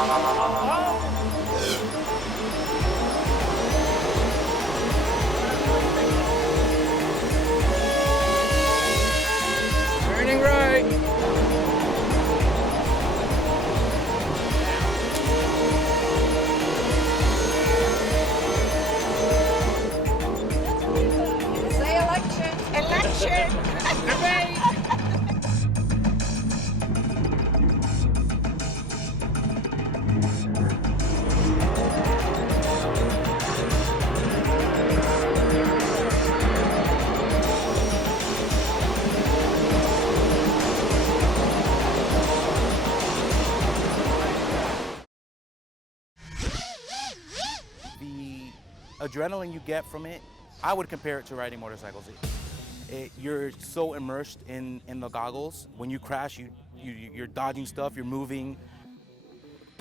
Turning right. Say election. Election. Debate. The adrenaline you get from it, I would compare it to riding motorcycles. You're so immersed in the goggles. When you crash, you're dodging stuff, you're moving,